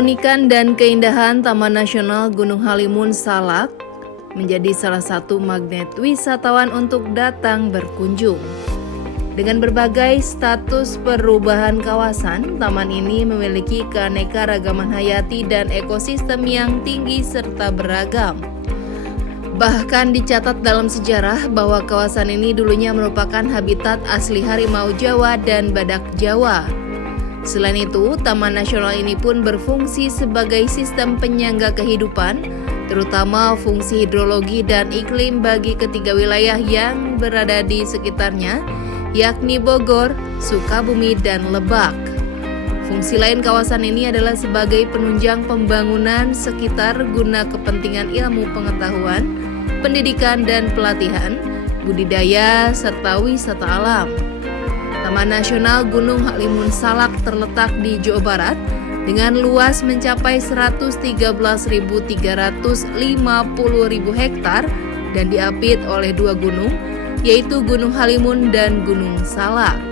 Keunikan dan keindahan Taman Nasional Gunung Halimun Salak menjadi salah satu magnet wisatawan untuk datang berkunjung. Dengan berbagai status perubahan kawasan, taman ini memiliki keanekaragaman hayati dan ekosistem yang tinggi serta beragam. Bahkan dicatat dalam sejarah bahwa kawasan ini dulunya merupakan habitat asli harimau Jawa dan badak Jawa. Selain itu, Taman Nasional ini pun berfungsi sebagai sistem penyangga kehidupan, terutama fungsi hidrologi dan iklim bagi ketiga wilayah yang berada di sekitarnya, yakni Bogor, Sukabumi, dan Lebak. Fungsi lain kawasan ini adalah sebagai penunjang pembangunan sekitar guna kepentingan ilmu pengetahuan, pendidikan dan pelatihan, budidaya, serta wisata alam. Taman Nasional Gunung Halimun Salak terletak di Jawa Barat dengan luas mencapai 113.350.000 hektar dan diapit oleh dua gunung, yaitu Gunung Halimun dan Gunung Salak.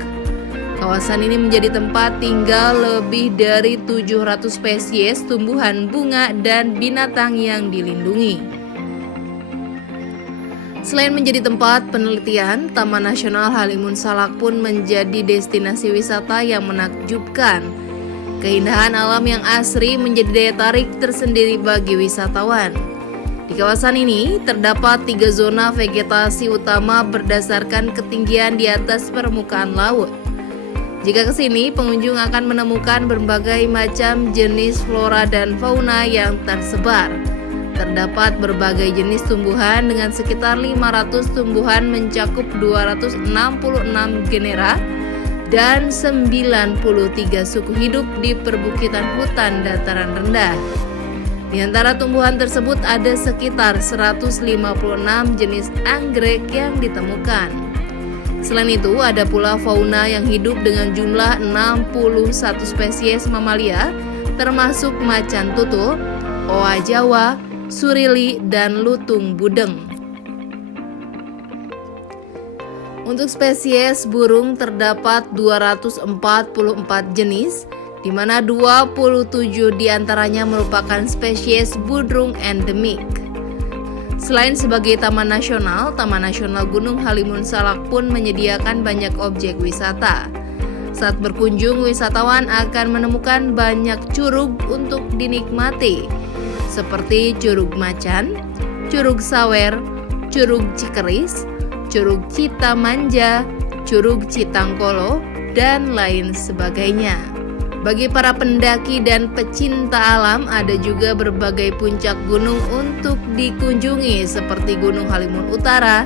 Kawasan ini menjadi tempat tinggal lebih dari 700 spesies tumbuhan, bunga, dan binatang yang dilindungi. Selain menjadi tempat penelitian, Taman Nasional Halimun Salak pun menjadi destinasi wisata yang menakjubkan. Keindahan alam yang asri menjadi daya tarik tersendiri bagi wisatawan. Di kawasan ini terdapat 3 zona vegetasi utama berdasarkan ketinggian di atas permukaan laut. Jika ke sini, pengunjung akan menemukan berbagai macam jenis flora dan fauna yang tersebar. Terdapat berbagai jenis tumbuhan dengan sekitar 500 tumbuhan mencakup 266 genera dan 93 suku hidup di perbukitan hutan dataran rendah. Di antara tumbuhan tersebut ada sekitar 156 jenis anggrek yang ditemukan. Selain itu, ada pula fauna yang hidup dengan jumlah 61 spesies mamalia, termasuk macan tutul, oa Jawa, surili, dan lutung budeng. Untuk spesies burung terdapat 244 jenis, di mana 27 diantaranya merupakan spesies burung endemik. Selain sebagai taman nasional, Taman Nasional Gunung Halimun Salak pun menyediakan banyak objek wisata. Saat berkunjung, wisatawan akan menemukan banyak curug untuk dinikmati, seperti Curug Macan, Curug Sawer, Curug Cikeris, Curug Citamanja, Curug Citangkolo, dan lain sebagainya. Bagi para pendaki dan pecinta alam, ada juga berbagai puncak gunung untuk dikunjungi seperti Gunung Halimun Utara,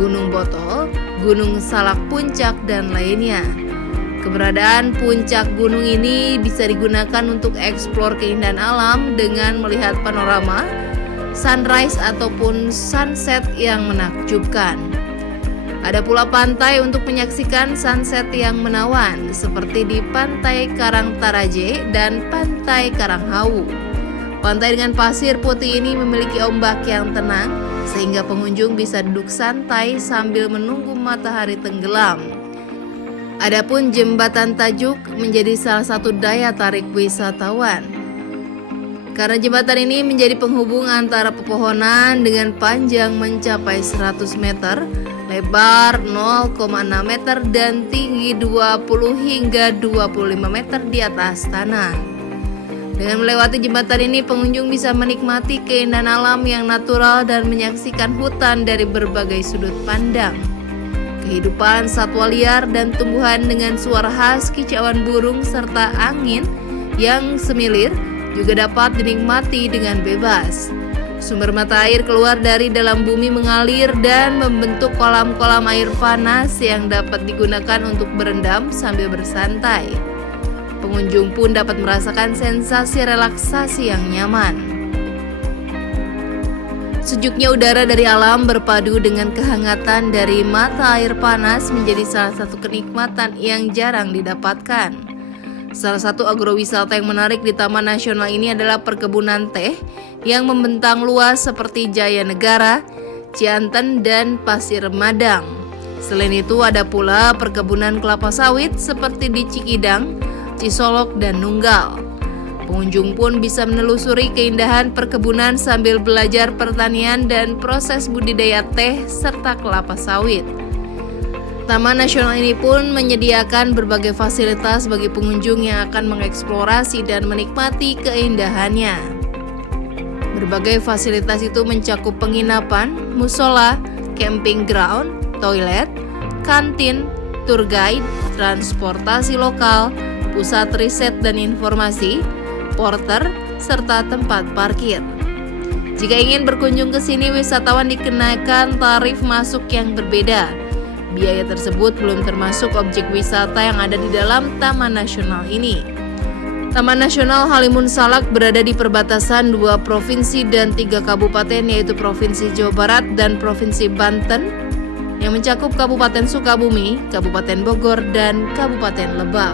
Gunung Botol, Gunung Salak Puncak, dan lainnya. Keberadaan puncak gunung ini bisa digunakan untuk eksplor keindahan alam dengan melihat panorama, sunrise ataupun sunset yang menakjubkan. Ada pula pantai untuk menyaksikan sunset yang menawan, seperti di Pantai Karangtaraje dan Pantai Karanghau. Pantai dengan pasir putih ini memiliki ombak yang tenang, sehingga pengunjung bisa duduk santai sambil menunggu matahari tenggelam. Adapun Jembatan Tajuk menjadi salah satu daya tarik wisatawan. Karena jembatan ini menjadi penghubung antara pepohonan dengan panjang mencapai 100 meter, lebar 0,6 meter dan tinggi 20 hingga 25 meter di atas tanah. Dengan melewati jembatan ini, pengunjung bisa menikmati keindahan alam yang natural dan menyaksikan hutan dari berbagai sudut pandang. Kehidupan satwa liar dan tumbuhan dengan suara khas kicauan burung serta angin yang semilir juga dapat dinikmati dengan bebas. Sumber mata air keluar dari dalam bumi mengalir dan membentuk kolam-kolam air panas yang dapat digunakan untuk berendam sambil bersantai. Pengunjung pun dapat merasakan sensasi relaksasi yang nyaman. Sejuknya udara dari alam berpadu dengan kehangatan dari mata air panas menjadi salah satu kenikmatan yang jarang didapatkan. Salah satu agrowisata yang menarik di Taman Nasional ini adalah perkebunan teh yang membentang luas seperti Jaya Negara, Cianten, dan Pasir Madang. Selain itu ada pula perkebunan kelapa sawit seperti di Cikidang, Cisolok, dan Nunggal. Pengunjung pun bisa menelusuri keindahan perkebunan sambil belajar pertanian dan proses budidaya teh serta kelapa sawit. Taman nasional ini pun menyediakan berbagai fasilitas bagi pengunjung yang akan mengeksplorasi dan menikmati keindahannya. Berbagai fasilitas itu mencakup penginapan, musola, camping ground, toilet, kantin, tour guide, transportasi lokal, pusat riset dan informasi, porter, serta tempat parkir. Jika ingin berkunjung ke sini, wisatawan dikenakan tarif masuk yang berbeda. Biaya tersebut belum termasuk objek wisata yang ada di dalam Taman Nasional ini. Taman Nasional Halimun Salak berada di perbatasan 2 provinsi dan 3 kabupaten, yaitu Provinsi Jawa Barat dan Provinsi Banten, yang mencakup Kabupaten Sukabumi, Kabupaten Bogor, dan Kabupaten Lebak.